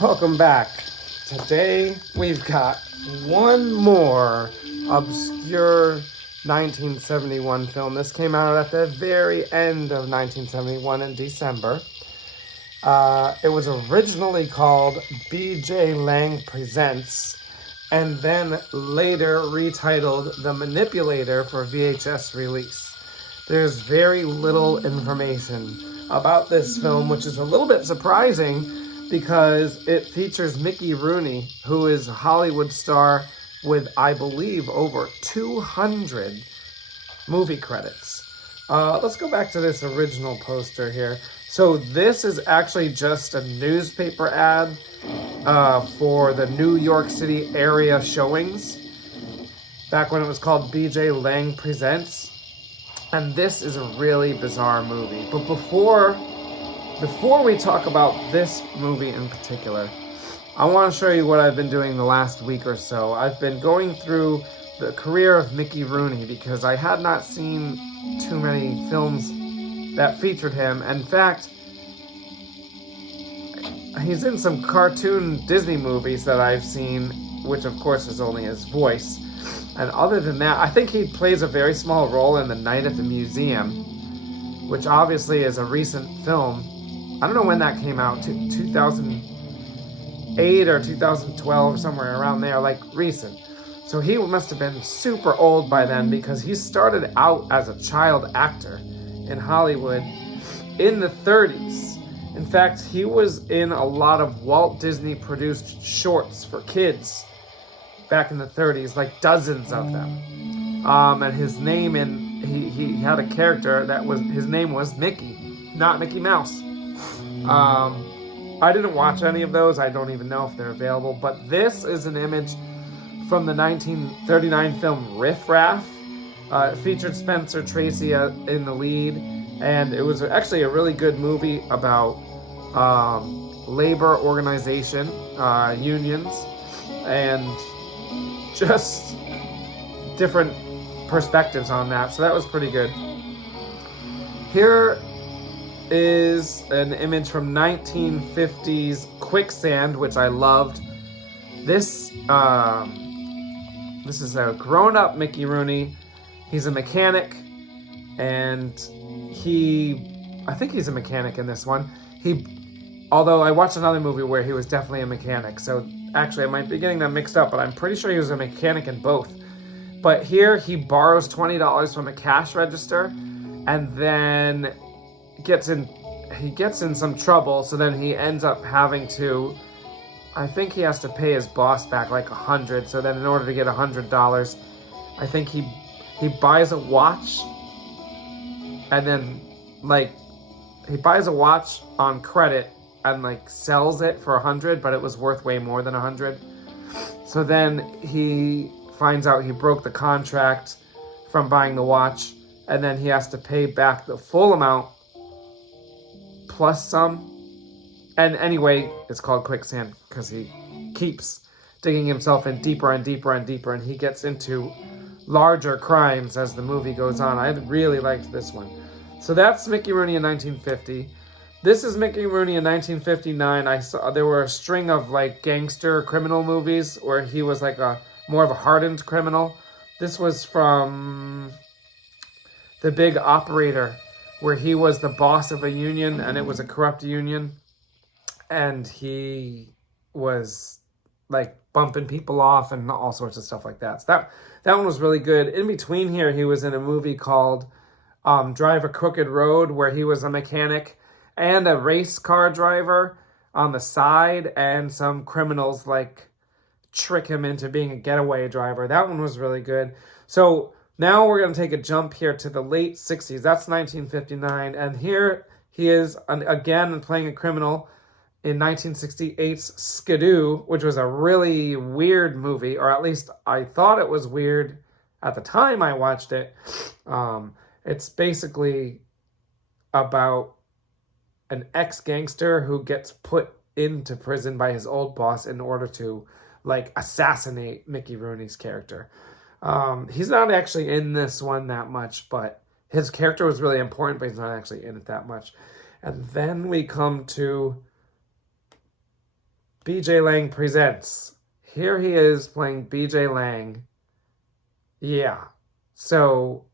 Welcome back. Today we've got one more obscure 1971 film. This came out at the very end of 1971 in December. It was originally called B.J. Lang Presents, and then later retitled The Manipulator for VHS release. There's very little information about this film, which is a little bit surprising because it features Mickey Rooney, who is a Hollywood star with, I believe, over 200 movie credits. Let's go back to this original poster here. So this is actually just a newspaper ad for the New York City area showings, back when it was called B.J. Lang Presents. And this is a really bizarre movie. But before we talk about this movie in particular, I want to show you what I've been doing the last week or so. I've been going through the career of Mickey Rooney because I had not seen too many films that featured him. In fact, he's in some cartoon Disney movies that I've seen, which of course is only his voice. And other than that, I think he plays a very small role in The Night at the Museum, which obviously is a recent film. I don't know when that came out, 2008 or 2012, somewhere around there, like recent. So he must have been super old by then because he started out as a child actor in Hollywood in the 30s. In fact, he was in a lot of Walt Disney produced shorts for kids back in the 30s, like dozens of them. And his name he had a character that his name was Mickey, not Mickey Mouse. I didn't watch any of those. I don't even know if they're available, but this is an image from the 1939 film Riff Raff. It featured Spencer Tracy in the lead, and it was actually a really good movie about labor organization, unions, and just different perspectives on that. So that was pretty good. Here is an image from 1950s Quicksand, which I loved. This is a grown-up Mickey Rooney. He's a mechanic, and I think he's a mechanic in this one. Although I watched another movie where he was definitely a mechanic, so actually I might be getting them mixed up, but I'm pretty sure he was a mechanic in both. But here he borrows $20 from a cash register, and then he gets in some trouble, so then he ends up having to, I think he has to pay his boss back like $100. So then in order to get $100, I think he buys a watch, and then he buys a watch on credit and sells it for $100, but it was worth way more than $100. So then he finds out he broke the contract from buying the watch, and then he has to pay back the full amount plus some. And anyway, it's called Quicksand because he keeps digging himself in deeper and deeper and deeper, and he gets into larger crimes as the movie goes on. I really liked this one. So that's Mickey Rooney in 1950. This is Mickey Rooney in 1959. I saw there were a string of gangster criminal movies where he was more of a hardened criminal. This was from The Big Operator, where he was the boss of a union, and it was a corrupt union, and he was bumping people off and all sorts of stuff like that. So that one was really good. In between here, he was in a movie called Drive a Crooked Road, where he was a mechanic and a race car driver on the side, and some criminals trick him into being a getaway driver. That one was really good. So now we're going to take a jump here to the late 60s. That's 1959. And here he is again playing a criminal in 1968's Skidoo, which was a really weird movie, or at least I thought it was weird at the time I watched it. It's basically about an ex-gangster who gets put into prison by his old boss in order to assassinate Mickey Rooney's character. He's not actually in this one that much, but his character was really important, but he's not actually in it that much. And then we come to BJ Lang presents. Here he is playing BJ Lang. Yeah. So,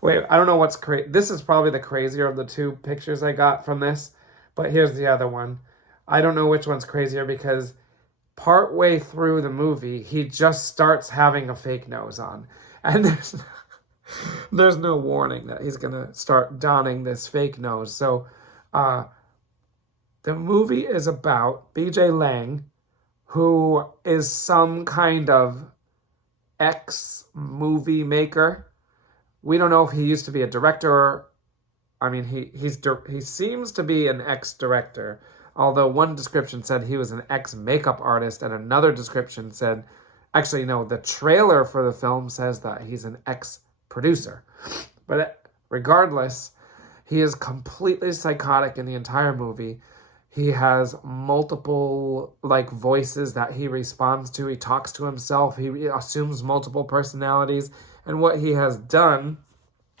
wait, I don't know what's crazy. This is probably the crazier of the two pictures I got from this, but here's the other one. I don't know which one's crazier because partway through the movie, he just starts having a fake nose on. And there's no warning that he's going to start donning this fake nose. So, the movie is about BJ Lang, who is some kind of ex-movie maker. We don't know if he used to be a director. I mean, he seems to be an ex-director, although one description said he was an ex-makeup artist, and another description said, actually, no, the trailer for the film says that he's an ex-producer. But regardless, he is completely psychotic in the entire movie. He has multiple, voices that he responds to. He talks to himself. He assumes multiple personalities. And what he has done,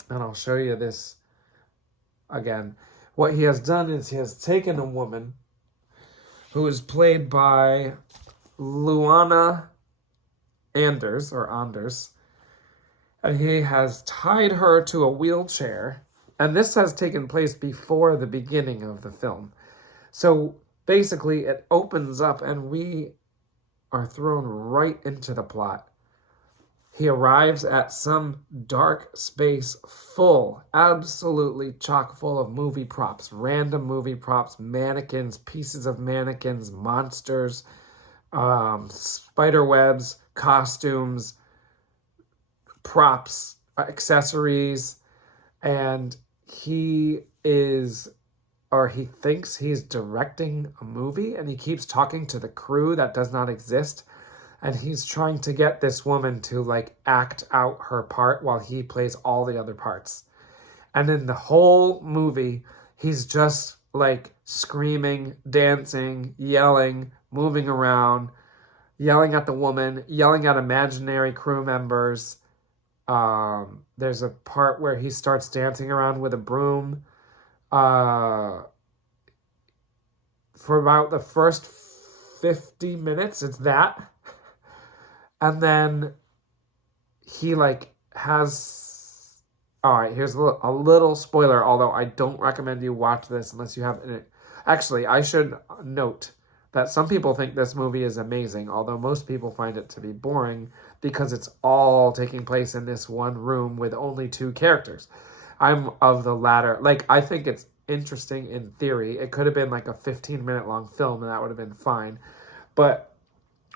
and I'll show you this again. What he has done is he has taken a woman who is played by Luana Anders, and he has tied her to a wheelchair. And this has taken place before the beginning of the film. So basically, it opens up and we are thrown right into the plot. He arrives at some dark space full, absolutely chock full of movie props, random movie props, mannequins, pieces of mannequins, monsters, spider webs, costumes, props, accessories, and he thinks he's directing a movie, and he keeps talking to the crew that does not exist, and he's trying to get this woman to act out her part while he plays all the other parts. And in the whole movie, he's just screaming, dancing, yelling, moving around, yelling at the woman, yelling at imaginary crew members. There's a part where he starts dancing around with a broom. For about the first 50 minutes, it's that. And then he has... Alright, here's a little spoiler, although I don't recommend you watch this unless you have... Actually, I should note that some people think this movie is amazing, although most people find it to be boring because it's all taking place in this one room with only two characters. I'm of the latter. I think it's interesting in theory. It could have been a 15-minute long film and that would have been fine.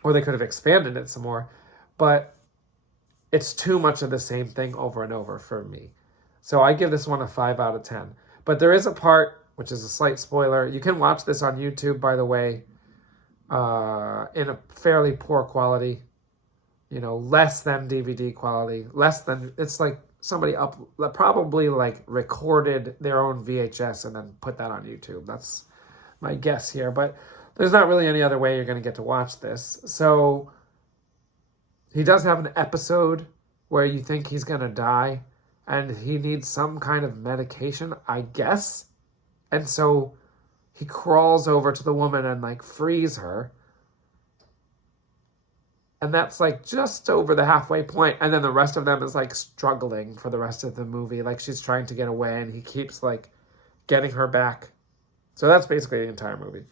Or they could have expanded it some more. But it's too much of the same thing over and over for me. So I give this one a 5 out of 10. But there is a part, which is a slight spoiler. You can watch this on YouTube, by the way, in a fairly poor quality. Less than DVD quality. It's somebody probably recorded their own VHS and then put that on YouTube. That's my guess here. But there's not really any other way you're going to get to watch this. So he does have an episode where you think he's going to die and he needs some kind of medication, I guess. And so he crawls over to the woman and frees her. And that's just over the halfway point. And then the rest of them is struggling for the rest of the movie. She's trying to get away and he keeps getting her back. So that's basically the entire movie.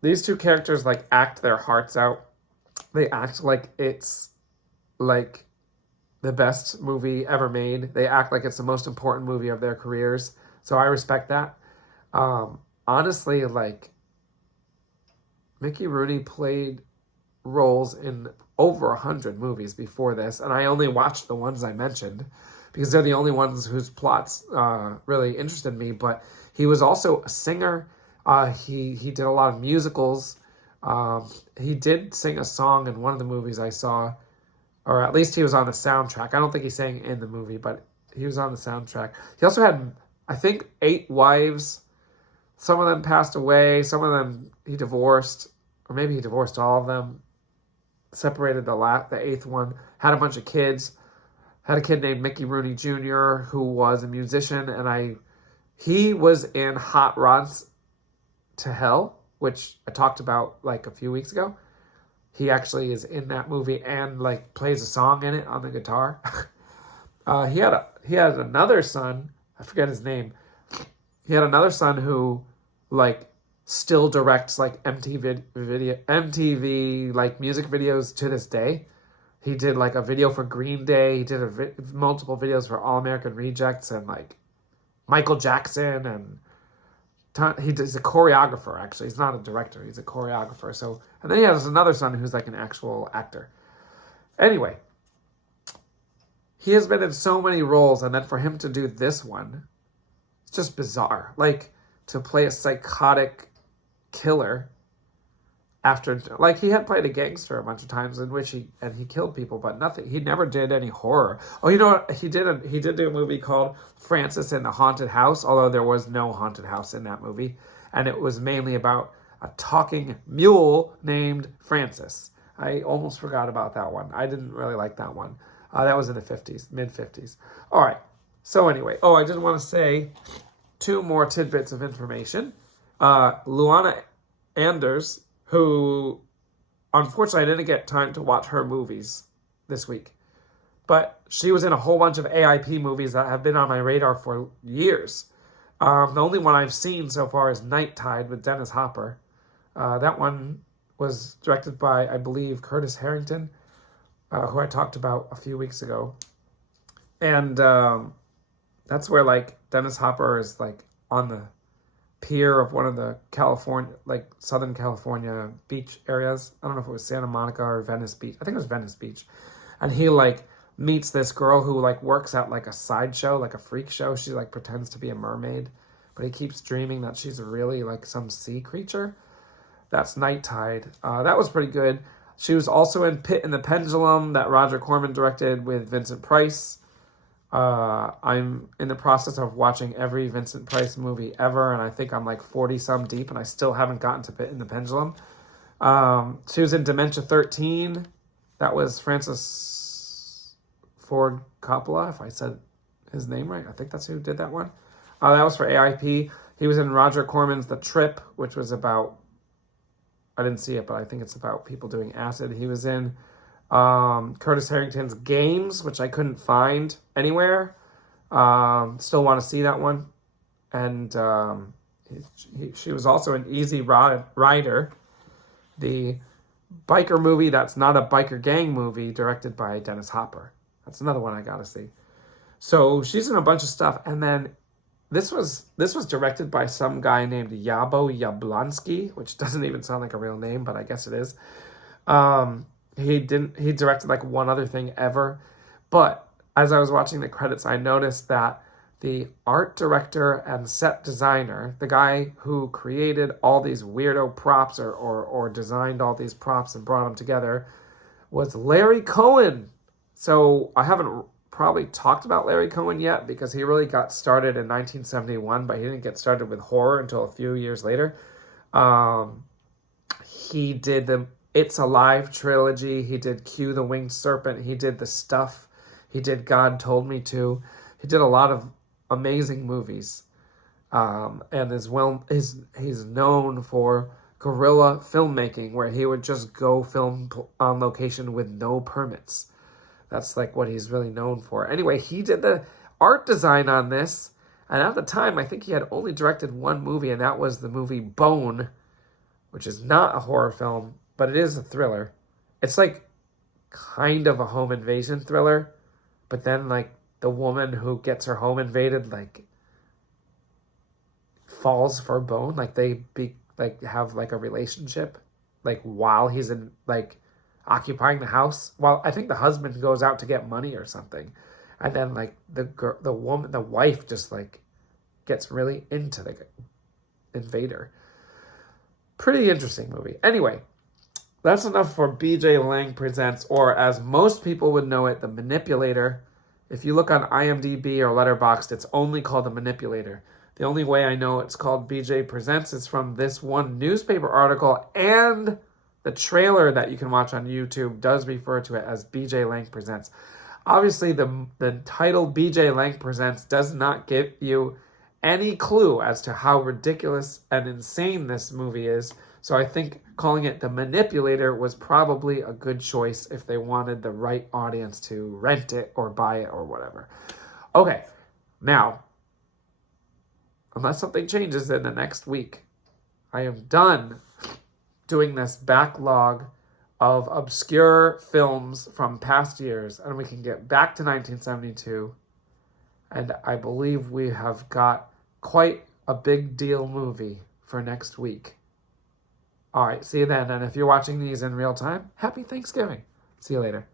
These two characters act their hearts out. They act like it's the best movie ever made. They act like it's the most important movie of their careers. So I respect that. Honestly, Mickey Rooney played roles in over 100 movies before this, and I only watched the ones I mentioned because they're the only ones whose plots really interested me. But he was also a singer. He did a lot of musicals. He did sing a song in one of the movies I saw, or at least he was on the soundtrack. I don't think he sang in the movie, but he was on the soundtrack. He also had, I think, 8 wives. Some of them passed away. Some of them he divorced, or maybe he divorced all of them. Separated the 8th one. Had a bunch of kids. Had a kid named Mickey Rooney Jr. who was a musician, and he was in Hot Rod's to Hell, which I talked about like a few weeks ago. He actually is in that movie and like plays a song in it on the guitar. He had another son. I forget his name. He had another son who like still directs like MTV like music videos to this day. He did like a video for Green Day. He did multiple videos for All American Rejects and like Michael Jackson, and he's a choreographer. Actually, he's not a director. He's a choreographer. So, and then he has another son who's like an actual actor. Anyway, he has been in so many roles, and then for him to do this one, it's just bizarre. Like to play a psychotic killer after, like, he had played a gangster a bunch of times in which he killed people, but nothing. He never did any horror. Oh, you know what? He did do a movie called Francis in the Haunted House, although there was no haunted house in that movie, and it was mainly about a talking mule named Francis. I almost forgot about that one. I didn't really like that one. That was in the 50s, mid-50s. All right. So anyway, I did want to say 2 more tidbits of information. Luana Anders, who, unfortunately, I didn't get time to watch her movies this week. But she was in a whole bunch of AIP movies that have been on my radar for years. The only one I've seen so far is Night Tide with Dennis Hopper. That one was directed by, I believe, Curtis Harrington, who I talked about a few weeks ago. And that's where, like, Dennis Hopper is, like, on the pier of one of the Southern California beach areas. I don't know if it was Santa Monica or Venice Beach. I think it was Venice Beach. And he, like, meets this girl who, like, works at, like, a sideshow, like a freak show. She, like, pretends to be a mermaid, but he keeps dreaming that she's really, like, some sea creature. That's Night Tide. That was pretty good. She was also in Pit and the Pendulum that Roger Corman directed with Vincent Price. I'm in the process of watching every Vincent Price movie ever, and I think I'm like 40-some deep, and I still haven't gotten to Pit and the Pendulum. She was in Dementia 13. That was Francis Ford Coppola, if I said his name right. I think that's who did that one. That was for AIP. He was in Roger Corman's The Trip, which was about, I didn't see it, but I think it's about people doing acid. He was in Curtis Harrington's Games, which I couldn't find anywhere. Still want to see that one. And she was also in Easy Rider, the biker movie that's not a biker gang movie, directed by Dennis Hopper. That's another one I gotta see. So she's in a bunch of stuff. And then this was directed by some guy named Yabo Yablonsky, which doesn't even sound like a real name, but I guess it is. He directed like one other thing ever. But as I was watching the credits, I noticed that the art director and set designer, the guy who created all these weirdo props or designed all these props and brought them together, was Larry Cohen. So I haven't probably talked about Larry Cohen yet, because he really got started in 1971, but he didn't get started with horror until a few years later. He did the It's Alive trilogy. He did Q the Winged Serpent. He did The Stuff. He did God Told Me To. He did a lot of amazing movies. And he's known for guerrilla filmmaking, where he would just go film on location with no permits. That's like what he's really known for. Anyway, he did the art design on this. And at the time, I think he had only directed one movie, and that was the movie Bone, which is not a horror film, but it is a thriller. It's like kind of a home invasion thriller, but then like the woman who gets her home invaded like falls for Bone. Like they have like a relationship like while he's in like occupying the house. Well, I think the husband goes out to get money or something, and then like the wife just like gets really into the invader. Pretty interesting movie. Anyway, that's enough for BJ Lang Presents, or as most people would know it, The Manipulator. If you look on IMDb or Letterboxd, it's only called The Manipulator. The only way I know it's called BJ Presents is from this one newspaper article, and the trailer that you can watch on YouTube does refer to it as BJ Lang Presents. Obviously, the title BJ Lang Presents does not give you any clue as to how ridiculous and insane this movie is. So I think calling it The Manipulator was probably a good choice if they wanted the right audience to rent it or buy it or whatever. Okay, now, unless something changes in the next week, I am done doing this backlog of obscure films from past years, and we can get back to 1972. And I believe we have got quite a big deal movie for next week. All right, see you then. And if you're watching these in real time, happy Thanksgiving. See you later.